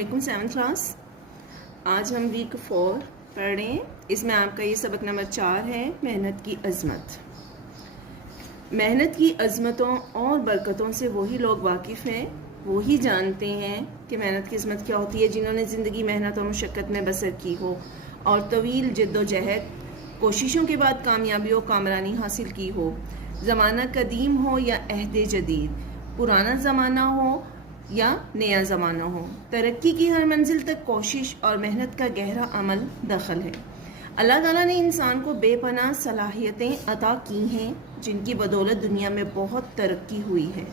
علیکم 7th class. آج ہم ویک 4 پڑھ رہے ہیں. اس میں آپ کا یہ سبق نمبر 4 ہے، محنت کی عظمت. محنت کی عظمتوں اور برکتوں سے وہی لوگ واقف ہیں، وہی جانتے ہیں کہ محنت کی عظمت کیا ہوتی ہے جنہوں نے زندگی محنت اور مشقت میں بسر کی ہو اور طویل جد و جہد کوششوں کے بعد کامیابی و کامرانی حاصل کی ہو. زمانہ قدیم ہو یا عہد جدید، پرانا زمانہ ہو یا نیا زمانہ ہو، ترقی کی ہر منزل تک کوشش اور محنت کا گہرا عمل دخل ہے. اللہ تعالیٰ نے انسان کو بے پناہ صلاحیتیں عطا کی ہیں جن کی بدولت دنیا میں بہت ترقی ہوئی ہے.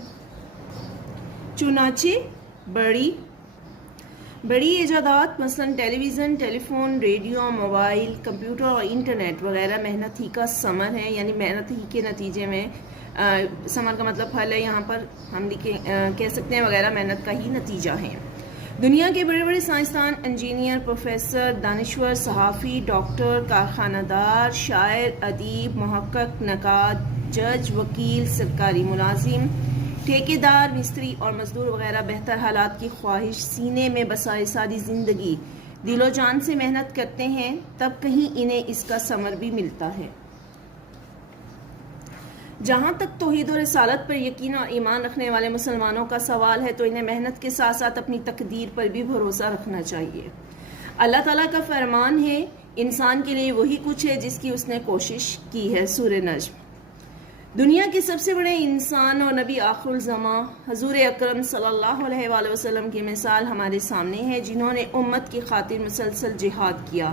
چنانچہ بڑی ایجادات مثلاً ٹیلی ویژن، ٹیلی فون، ریڈیو، موبائل، کمپیوٹر اور انٹرنیٹ وغیرہ محنت ہی کا ثمر ہے، یعنی محنت ہی کے نتیجے میں. ثمر کا مطلب پھل ہے، یہاں پر ہم کہہ سکتے ہیں وغیرہ محنت کا ہی نتیجہ ہے. دنیا کے بڑے بڑے سائنسدان، انجینئر، پروفیسر، دانشور، صحافی، ڈاکٹر، کارخانہ دار، شاعر، ادیب، محقق، نقاد، جج، وکیل، سرکاری ملازم، ٹھیکیدار، مستری اور مزدور وغیرہ بہتر حالات کی خواہش سینے میں بسائے ساری زندگی دل و جان سے محنت کرتے ہیں، تب کہیں انہیں اس کا ثمر بھی ملتا ہے. جہاں تک توحید و رسالت پر یقین اور ایمان رکھنے والے مسلمانوں کا سوال ہے تو انہیں محنت کے ساتھ ساتھ اپنی تقدیر پر بھی بھروسہ رکھنا چاہیے. اللہ تعالیٰ کا فرمان ہے، انسان کے لیے وہی کچھ ہے جس کی اس نے کوشش کی ہے. سورہ نجم. دنیا کے سب سے بڑے انسان اور نبی آخر الزماں حضور اکرم صلی اللہ علیہ وآلہ وسلم کی مثال ہمارے سامنے ہے، جنہوں نے امت کی خاطر مسلسل جہاد کیا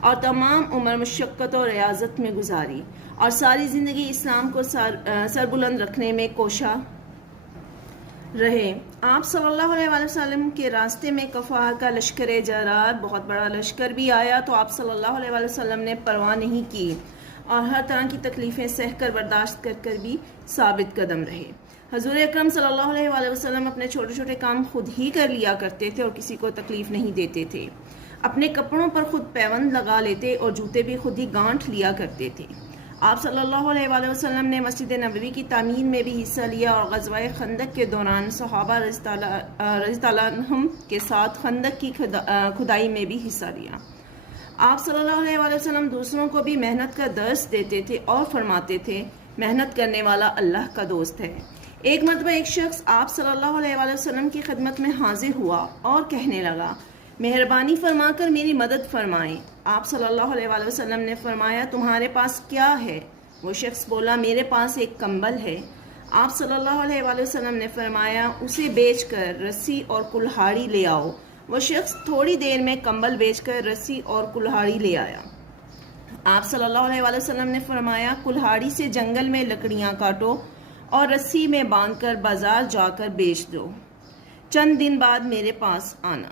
اور تمام عمر مشقت اور ریاضت میں گزاری اور ساری زندگی اسلام کو سربلند رکھنے میں کوشاں رہے. آپ صلی اللہ علیہ وآلہ وسلم کے راستے میں کفار کا لشکر جرار، بہت بڑا لشکر بھی آیا تو آپ صلی اللہ علیہ وآلہ وسلم نے پرواہ نہیں کی اور ہر طرح کی تکلیفیں سہ کر برداشت کر بھی ثابت قدم رہے. حضور اکرم صلی اللہ علیہ وآلہ وسلم اپنے چھوٹے چھوٹے کام خود ہی کر لیا کرتے تھے اور کسی کو تکلیف نہیں دیتے تھے. اپنے کپڑوں پر خود پیوند لگا لیتے اور جوتے بھی خود ہی گانٹھ لیا کرتے تھے. آپ صلی اللہ علیہ وآلہ وسلم نے مسجد نبوی کی تعمیر میں بھی حصہ لیا اور غزوہ خندق کے دوران صحابہ رضی اللہ عنہم کے ساتھ خندق کی کھدائی میں بھی حصہ لیا. آپ صلی اللہ علیہ وآلہ وسلم دوسروں کو بھی محنت کا درس دیتے تھے اور فرماتے تھے، محنت کرنے والا اللہ کا دوست ہے. ایک مرتبہ ایک شخص آپ صلی اللہ علیہ وآلہ وسلم کی خدمت میں حاضر ہوا اور کہنے لگا، مہربانی فرما کر میری مدد فرمائیں. آپ صلی اللہ علیہ وآلہ وسلم نے فرمایا، تمہارے پاس کیا ہے؟ وہ شخص بولا، میرے پاس ایک کمبل ہے. آپ صلی اللہ علیہ وآلہ وسلم نے فرمایا، اسے بیچ کر رسی اور کلہاڑی لے آؤ. وہ شخص تھوڑی دیر میں کمبل بیچ کر رسی اور کلہاڑی لے آیا. آپ صلی اللہ علیہ وآلہ وسلم نے فرمایا، کلہاڑی سے جنگل میں لکڑیاں کاٹو اور رسی میں باندھ کر بازار جا کر بیچ دو. چند دن بعد میرے پاس آنا.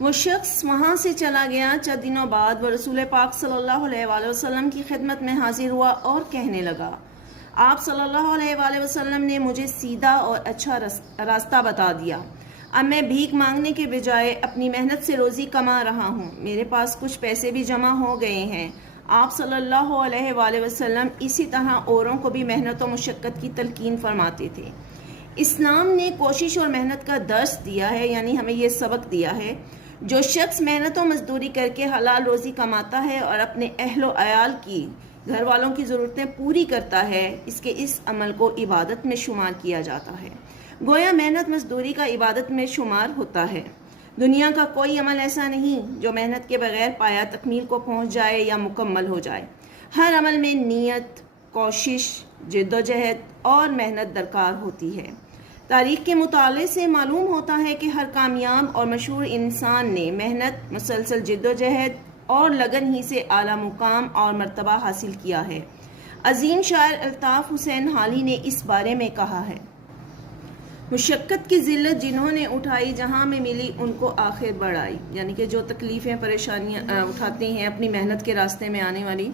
وہ شخص وہاں سے چلا گیا. چند دنوں بعد وہ رسول پاک صلی اللہ علیہ وآلہ وسلم کی خدمت میں حاضر ہوا اور کہنے لگا، آپ صلی اللہ علیہ وآلہ وسلم نے مجھے سیدھا اور اچھا راستہ بتا دیا. اب میں بھیک مانگنے کے بجائے اپنی محنت سے روزی کما رہا ہوں. میرے پاس کچھ پیسے بھی جمع ہو گئے ہیں. آپ صلی اللہ علیہ وآلہ وسلم اسی طرح اوروں کو بھی محنت و مشقت کی تلقین فرماتے تھے. اسلام نے کوشش اور محنت کا درس دیا ہے، یعنی ہمیں یہ سبق دیا ہے، جو شخص محنت و مزدوری کر کے حلال روزی کماتا ہے اور اپنے اہل و عیال کی، گھر والوں کی ضرورتیں پوری کرتا ہے، اس عمل کو عبادت میں شمار کیا جاتا ہے. گویا محنت مزدوری کا عبادت میں شمار ہوتا ہے. دنیا کا کوئی عمل ایسا نہیں جو محنت کے بغیر پایا تکمیل کو پہنچ جائے یا مکمل ہو جائے. ہر عمل میں نیت، کوشش، جد و جہد اور محنت درکار ہوتی ہے. تاریخ کے مطالعے سے معلوم ہوتا ہے کہ ہر کامیاب اور مشہور انسان نے محنت، مسلسل جد و جہد اور لگن ہی سے اعلیٰ مقام اور مرتبہ حاصل کیا ہے. عظیم شاعر الطاف حسین حالی نے اس بارے میں کہا ہے، مشقت کی ذلت جنہوں نے اٹھائی، جہاں میں ملی ان کو آخر بڑھائی. یعنی کہ جو تکلیفیں پریشانیاں اٹھاتے ہیں اپنی محنت کے راستے میں آنے والی،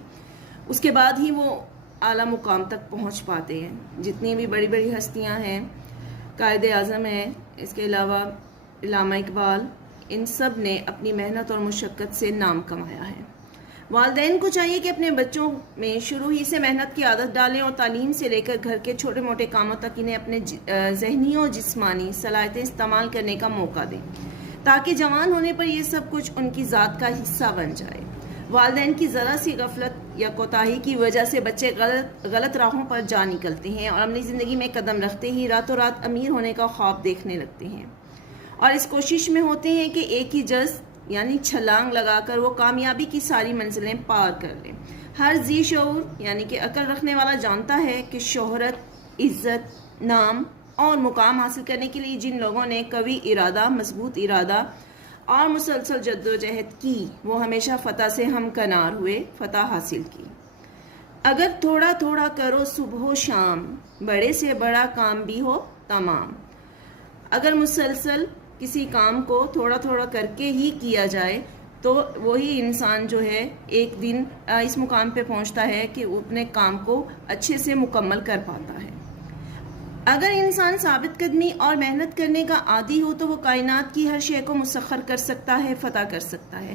اس کے بعد ہی وہ اعلیٰ مقام تک پہنچ پاتے ہیں. جتنی بھی بڑی بڑی ہستیاں ہیں، قائد اعظم ہے، اس کے علاوہ علامہ اقبال، ان سب نے اپنی محنت اور مشقت سے نام کمایا ہے. والدین کو چاہیے کہ اپنے بچوں میں شروع ہی سے محنت کی عادت ڈالیں اور تعلیم سے لے کر گھر کے چھوٹے موٹے کاموں تک انہیں اپنے ذہنی اور جسمانی صلاحیتیں استعمال کرنے کا موقع دیں. تاکہ جوان ہونے پر یہ سب کچھ ان کی ذات کا حصہ بن جائے۔ والدین کی ذرا سی غفلت یا کوتاہی کی وجہ سے بچے غلط راہوں پر جا نکلتے ہیں اور اپنی زندگی میں قدم رکھتے ہی راتوں رات امیر ہونے کا خواب دیکھنے لگتے ہیں، اور اس کوشش میں ہوتے ہیں کہ ایک ہی جذب یعنی چھلانگ لگا کر وہ کامیابی کی ساری منزلیں پار کر لیں۔ ہر ذی شعور یعنی کہ عقل رکھنے والا جانتا ہے کہ شہرت، عزت، نام اور مقام حاصل کرنے کے لیے جن لوگوں نے قوی ارادہ، مضبوط ارادہ اور مسلسل جد و جہد کی، وہ ہمیشہ فتح سے ہمکنار ہوئے، فتح حاصل کی۔ اگر تھوڑا تھوڑا کرو صبح و شام، بڑے سے بڑا کام بھی ہو تمام۔ اگر مسلسل کسی کام کو تھوڑا تھوڑا کر کے ہی کیا جائے تو وہی انسان جو ہے ایک دن اس مقام پہ پہنچتا ہے کہ وہ اپنے کام کو اچھے سے مکمل کر پاتا ہے۔ اگر انسان ثابت قدمی اور محنت کرنے کا عادی ہو تو وہ کائنات کی ہر شے کو مسخر کر سکتا ہے، فتح کر سکتا ہے۔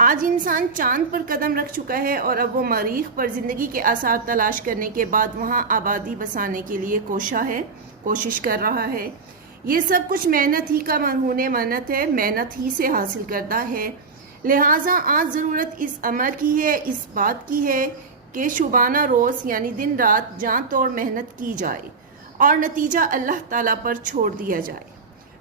آج انسان چاند پر قدم رکھ چکا ہے اور اب وہ مریخ پر زندگی کے آثار تلاش کرنے کے بعد وہاں آبادی بسانے کے لیے کوشش کر رہا ہے۔ یہ سب کچھ محنت ہی کا مرہون منت ہے، محنت ہی سے حاصل کردہ ہے۔ لہٰذا آج ضرورت اس امر کی ہے، اس بات کی ہے کہ شبانہ روز یعنی دن رات جان توڑ محنت کی جائے اور نتیجہ اللہ تعالیٰ پر چھوڑ دیا جائے،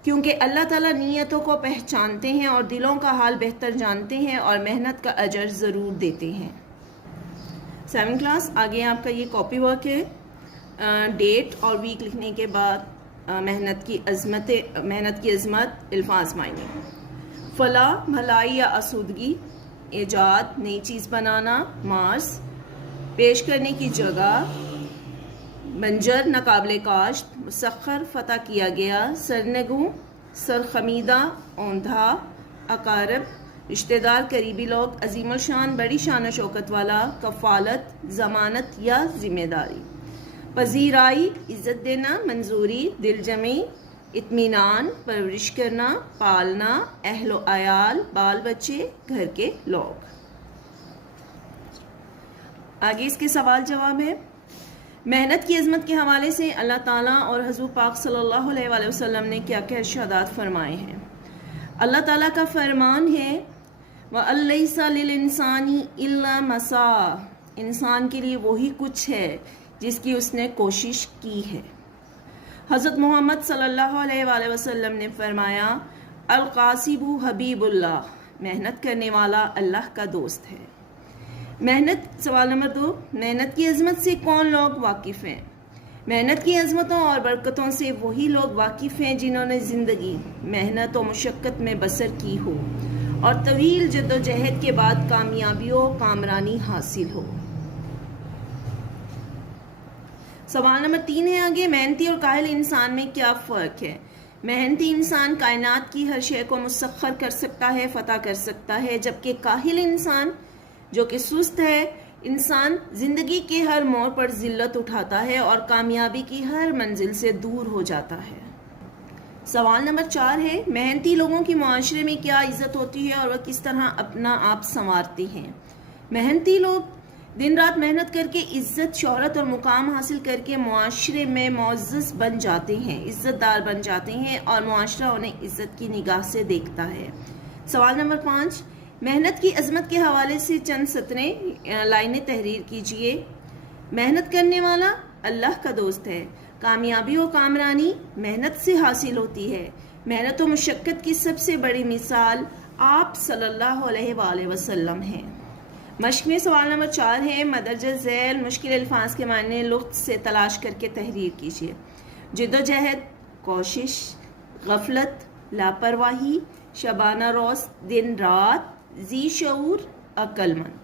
کیونکہ اللہ تعالیٰ نیتوں کو پہچانتے ہیں اور دلوں کا حال بہتر جانتے ہیں اور محنت کا اجر ضرور دیتے ہیں۔ 7 کلاس آگے آپ کا یہ کاپی ورک ہے۔ ڈیٹ اور ویک لکھنے کے بعد محنت کی عظمت، الفاظ معنی: فلاح، بھلائی یا آسودگی، ایجاد، نئی چیز بنانا، مارس، پیش کرنے کی جگہ، بنجر، ناقابل کاشت، مسخر، فتح کیا گیا، سرنگوں، سرخمیدہ، اوندھا، اقارب، رشتہ دار، قریبی لوگ، عظیم الشان، بڑی شان و شوکت والا، کفالت، ضمانت یا ذمہ داری، پذیرائی، عزت دینا، منظوری، دل جمعی، اطمینان، پرورش کرنا، پالنا، اہل و عیال، بال بچے، گھر کے لوگ۔ آگے اس کے سوال جواب ہے۔ محنت کی عظمت کے حوالے سے اللہ تعالیٰ اور حضور پاک صلی اللہ علیہ وآلہ وسلم نے کیا کیا ارشادات فرمائے ہیں۔ اللہ تعالیٰ کا فرمان ہے وَأَن لَيْسَ لِلْإِنسَانِ إِلَّا مَا سَعَى، انسان کے لیے وہی کچھ ہے جس کی اس نے کوشش کی ہے۔ حضرت محمد صلی اللہ علیہ وآلہ وسلم نے فرمایا القاسب حبیب اللہ، محنت کرنے والا اللہ کا دوست ہے۔ محنت، سوال نمبر 2، محنت کی عظمت سے کون لوگ واقف ہیں؟ محنت کی عظمتوں اور برکتوں سے وہی لوگ واقف ہیں جنہوں نے زندگی محنت و مشقت میں بسر کی ہو اور طویل جد و جہد کے بعد کامیابی و کامرانی حاصل ہو۔ سوال نمبر 3 ہے آگے، محنتی اور کاہل انسان میں کیا فرق ہے؟ محنتی انسان کائنات کی ہر شے کو مسخر کر سکتا ہے، فتح کر سکتا ہے، جبکہ کاہل انسان جو کہ سست ہے، انسان زندگی کے ہر موڑ پر ذلت اٹھاتا ہے اور کامیابی کی ہر منزل سے دور ہو جاتا ہے۔ سوال نمبر 4 ہے، محنتی لوگوں کی معاشرے میں کیا عزت ہوتی ہے اور وہ کس طرح اپنا آپ سنوارتے ہیں؟ محنتی لوگ دن رات محنت کر کے عزت، شہرت اور مقام حاصل کر کے معاشرے میں معزز بن جاتے ہیں، عزت دار بن جاتے ہیں اور معاشرہ انہیں عزت کی نگاہ سے دیکھتا ہے۔ سوال نمبر 5، محنت کی عظمت کے حوالے سے چند سطریں لائنیں تحریر کیجئے۔ محنت کرنے والا اللہ کا دوست ہے۔ کامیابی و کامرانی محنت سے حاصل ہوتی ہے۔ محنت و مشقت کی سب سے بڑی مثال آپ صلی اللہ علیہ وآلہ وسلم ہیں۔ مشق میں سوال نمبر 4 ہے، مدرجہ ذیل مشکل الفاظ کے معنی لغت سے تلاش کر کے تحریر کیجیے۔ جد و جہد، کوشش، غفلت، لاپرواہی، شبانہ روز، دن رات، ذی شعور، عقل مند۔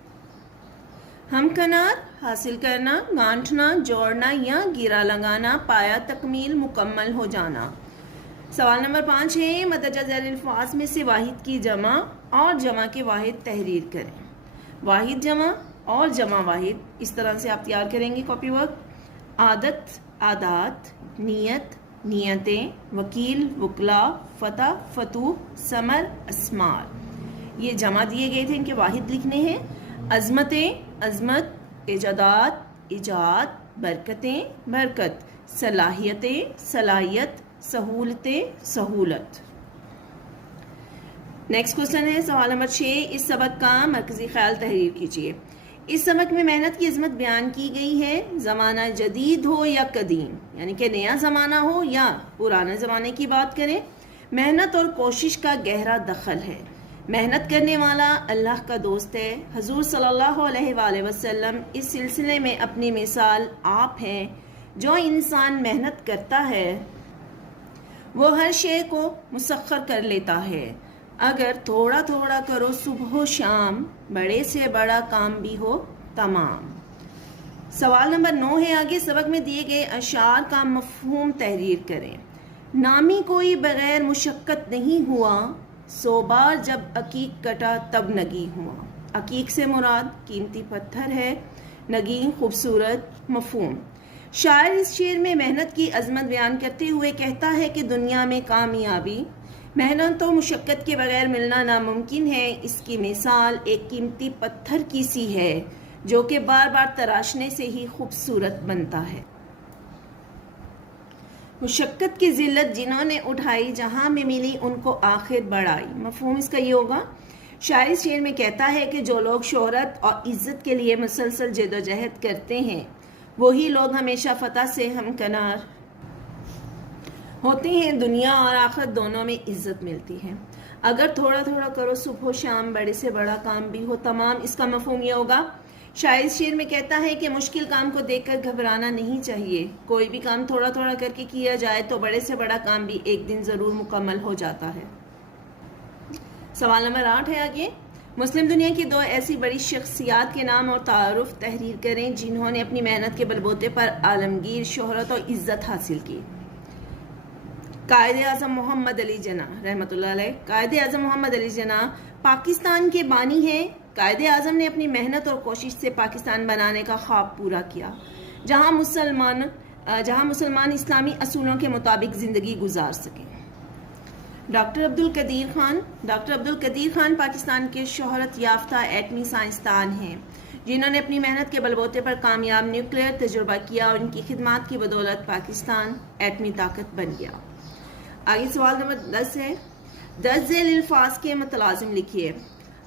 ہمکنار، حاصل کرنا، گانٹھنا، جوڑنا یا گرا لگانا، پایا تکمیل، مکمل ہو جانا۔ سوال نمبر 5 ہے، مدرجہ ذیل الفاظ میں سے واحد کی جمع اور جمع کے واحد تحریر کریں۔ واحد جمع اور جمع واحد اس طرح سے آپ تیار کریں گے کاپی ورک۔ عادت، عادات، نیت، نیتیں، وکیل، وکلا، فتح، فتوح، ثمر، اسمار۔ یہ جمع دیے گئے تھے، ان کے واحد لکھنے ہیں۔ عظمتیں، عظمت، ایجادات، ایجاد، برکتیں، برکت، صلاحیتیں، صلاحیت، سہولتیں، سہولت۔ نیکسٹ کوشچن ہے سوال نمبر 6، اس سبق کا مرکزی خیال تحریر کیجیے۔ اس سبق میں محنت کی عظمت بیان کی گئی ہے، زمانہ جدید ہو یا قدیم، یعنی کہ نیا زمانہ ہو یا پرانے زمانے کی بات کریں، محنت اور کوشش کا گہرا دخل ہے۔ محنت کرنے والا اللہ کا دوست ہے۔ حضور صلی اللہ علیہ وآلہ وسلم اس سلسلے میں اپنی مثال آپ ہیں۔ جو انسان محنت کرتا ہے وہ ہر شے کو مسخر کر لیتا ہے۔ اگر تھوڑا تھوڑا کرو صبح و شام، بڑے سے بڑا کام بھی ہو تمام۔ سوال نمبر 9 ہے آگے، سبق میں دیے گئے اشعار کا مفہوم تحریر کریں۔ نامی کوئی بغیر مشقت نہیں ہوا، 100 بار جب عقیق کٹا تب نگیں ہوا۔ عقیق سے مراد قیمتی پتھر ہے، نگیں خوبصورت مفہوم۔ شاعر اس شعر میں محنت کی عظمت بیان کرتے ہوئے کہتا ہے کہ دنیا میں کامیابی محنت و مشقت کے بغیر ملنا ناممکن ہے۔ اس کی مثال ایک قیمتی پتھر کی سی ہے جو کہ بار بار تراشنے سے ہی خوبصورت بنتا ہے۔ مشقت کی ذلت جنہوں نے اٹھائی، جہاں میں ملی ان کو آخر بڑھائی۔ مفہوم اس کا یہ ہوگا، شاعر اس شعر میں کہتا ہے کہ جو لوگ شہرت اور عزت کے لیے مسلسل جدوجہد کرتے ہیں وہی لوگ ہمیشہ فتح سے ہمکنار ہوتے ہیں۔ دنیا اور آخرت دونوں میں عزت ملتی ہے۔ اگر تھوڑا تھوڑا کرو صبح و شام، بڑے سے بڑا کام بھی ہو تمام۔ اس کا مفہوم یہ ہوگا، شاعر اس شعر میں کہتا ہے کہ مشکل کام کو دیکھ کر گھبرانا نہیں چاہیے۔ کوئی بھی کام تھوڑا تھوڑا کر کے کیا جائے تو بڑے سے بڑا کام بھی ایک دن ضرور مکمل ہو جاتا ہے۔ سوال نمبر 8 ہے آگے، مسلم دنیا کی 2 ایسی بڑی شخصیات کے نام اور تعارف تحریر کریں جنہوں نے اپنی محنت کے بلبوتے پر عالمگیر شہرت اور عزت حاصل کی۔ قائد اعظم محمد علی جناح رحمۃ اللہ علیہ۔ قائد اعظم محمد علی جناح پاکستان کے بانی ہیں۔ قائد اعظم نے اپنی محنت اور کوشش سے پاکستان بنانے کا خواب پورا کیا، جہاں مسلمان اسلامی اصولوں کے مطابق زندگی گزار سکیں۔ ڈاکٹر عبدالقدیر خان۔ ڈاکٹر عبدالقدیر خان پاکستان کے شہرت یافتہ ایٹمی سائنسدان ہیں جنہوں نے اپنی محنت کے بلبوتے پر کامیاب نیوکلیئر تجربہ کیا اور ان کی خدمات کی بدولت پاکستان ایٹمی طاقت بن گیا۔ آگے سوال نمبر 10 ہے، 10 ذیل الفاظ کے متلازم لکھیے۔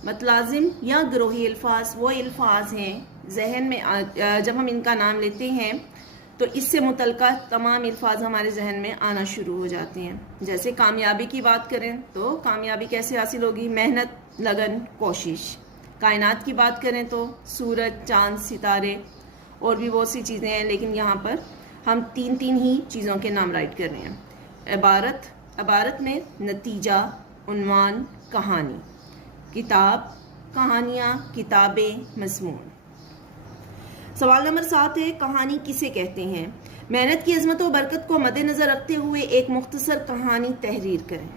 متلازم یا گروہی الفاظ وہ الفاظ ہیں ذہن میں جب ہم ان کا نام لیتے ہیں تو اس سے متعلقہ تمام الفاظ ہمارے ذہن میں آنا شروع ہو جاتے ہیں۔ جیسے کامیابی کی بات کریں تو کامیابی کیسے حاصل ہوگی؟ محنت، لگن، کوشش۔ کائنات کی بات کریں تو سورج، چاند، ستارے اور بھی بہت سی چیزیں ہیں، لیکن یہاں پر ہم تین ہی چیزوں کے نام رائٹ کر رہے ہیں۔ عبارت میں نتیجہ، عنوان، کہانی۔ کتاب، کہانیاں، کتابیں، مضمون۔ سوال نمبر 7 ہے، کہانی کسے کہتے ہیں؟ محنت کی عظمت و برکت کو مد نظر رکھتے ہوئے ایک مختصر کہانی تحریر کریں۔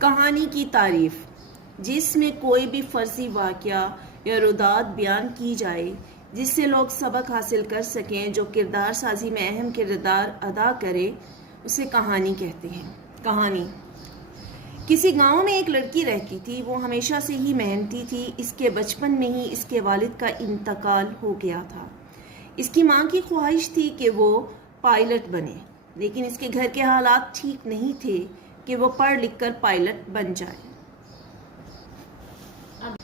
کہانی کی تعریف، جس میں کوئی بھی فرضی واقعہ یا روداد بیان کی جائے جس سے لوگ سبق حاصل کر سکیں، جو کردار سازی میں اہم کردار ادا کرے، اسے کہانی کہتے ہیں۔ کہانی، کسی گاؤں میں ایک لڑکی رہتی تھی، وہ ہمیشہ سے ہی محنتی تھی۔ اس کے بچپن میں ہی اس کے والد کا انتقال ہو گیا تھا۔ اس کی ماں کی خواہش تھی کہ وہ پائلٹ بنے، لیکن اس کے گھر کے حالات ٹھیک نہیں تھے کہ وہ پڑھ لکھ کر پائلٹ بن جائے۔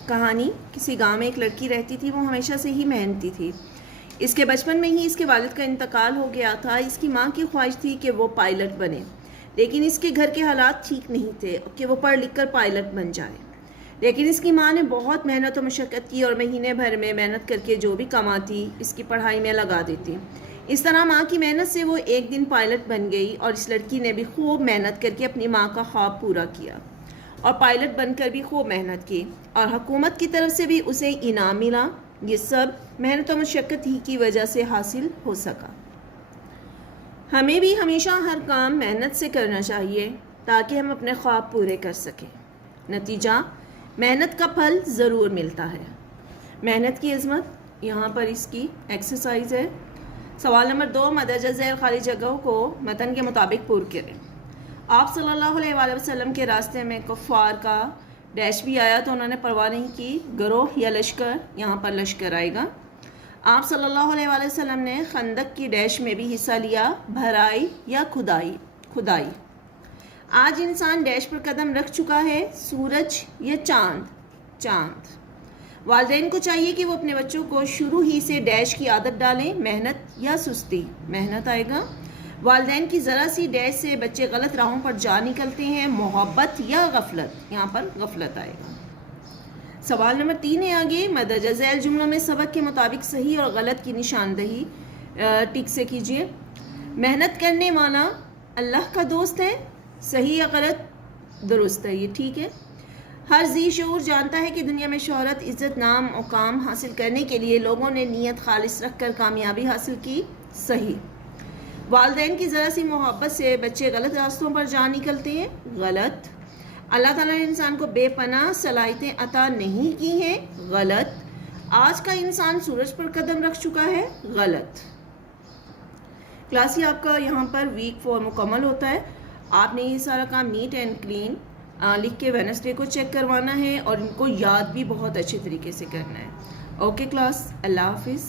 کہانی، کسی گاؤں میں ایک لڑکی رہتی تھی، وہ ہمیشہ سے ہی محنتی تھی۔ اس کے بچپن میں ہی اس کے والد کا انتقال ہو گیا تھا۔ اس کی ماں کی خواہش تھی کہ وہ پائلٹ بنے، لیکن اس کے گھر کے حالات ٹھیک نہیں تھے کہ وہ پڑھ لکھ کر پائلٹ بن جائے۔ لیکن اس کی ماں نے بہت محنت و مشقت کی اور مہینے بھر میں محنت کر کے جو بھی کماتی اس کی پڑھائی میں لگا دیتی۔ اس طرح ماں کی محنت سے وہ ایک دن پائلٹ بن گئی اور اس لڑکی نے بھی خوب محنت کر کے اپنی ماں کا خواب پورا کیا اور پائلٹ بن کر بھی خوب محنت کی اور حکومت کی طرف سے بھی اسے انعام ملا۔ یہ سب محنت و مشقت ہی کی وجہ سے حاصل ہو سکا۔ ہمیں بھی ہمیشہ ہر کام محنت سے کرنا چاہیے تاکہ ہم اپنے خواب پورے کر سکیں۔ نتیجہ، محنت کا پھل ضرور ملتا ہے۔ محنت کی عظمت، یہاں پر اس کی ایکسرسائز ہے۔ سوال نمبر 2، مدرجہ ذیل خالی جگہوں کو متن کے مطابق پر کریں۔ آپ صلی اللہ علیہ وآلہ وسلم کے راستے میں کفار کا ڈیش بھی آیا تو انہوں نے پرواہ نہیں کی، گروہ یا لشکر، یہاں پر لشکر آئے گا۔ آپ صلی اللہ علیہ وآلہ وسلم نے خندق کی ڈیش میں بھی حصہ لیا، بھرائی یا کھدائی۔ آج انسان ڈیش پر قدم رکھ چکا ہے، سورج یا چاند؟ چاند۔ والدین کو چاہیے کہ وہ اپنے بچوں کو شروع ہی سے ڈیش کی عادت ڈالیں، محنت یا سستی؟ محنت آئے گا۔ والدین کی ذرا سی ڈیش سے بچے غلط راہوں پر جا نکلتے ہیں، محبت یا غفلت؟ یہاں پر غفلت آئے گا۔ سوال نمبر 3 ہے آگے، مندرجہ ذیل جملوں میں سبق کے مطابق صحیح اور غلط کی نشاندہی ٹک سے کیجیے۔ محنت کرنے والا اللہ کا دوست ہے، صحیح یا غلط؟ درست ہے، یہ ٹھیک ہے۔ ہر ذی شعور جانتا ہے کہ دنیا میں شہرت، عزت، نام، مقام حاصل کرنے کے لیے لوگوں نے نیت خالص رکھ کر کامیابی حاصل کی، صحیح۔ والدین کی ذرا سی محبت سے بچے غلط راستوں پر جا نکلتے ہیں، غلط۔ اللہ تعالیٰ نے انسان کو بے پناہ صلاحیتیں عطا نہیں کی ہیں، غلط۔ آج کا انسان سورج پر قدم رکھ چکا ہے، غلط۔ کلاس یہ آپ کا یہاں پر ویک 4 مکمل ہوتا ہے۔ آپ نے یہ سارا کام نیٹ اینڈ کلین لکھ کے وینسڈے کو چیک کروانا ہے اور ان کو یاد بھی بہت اچھے طریقے سے کرنا ہے۔ اوکے کلاس، اللہ حافظ۔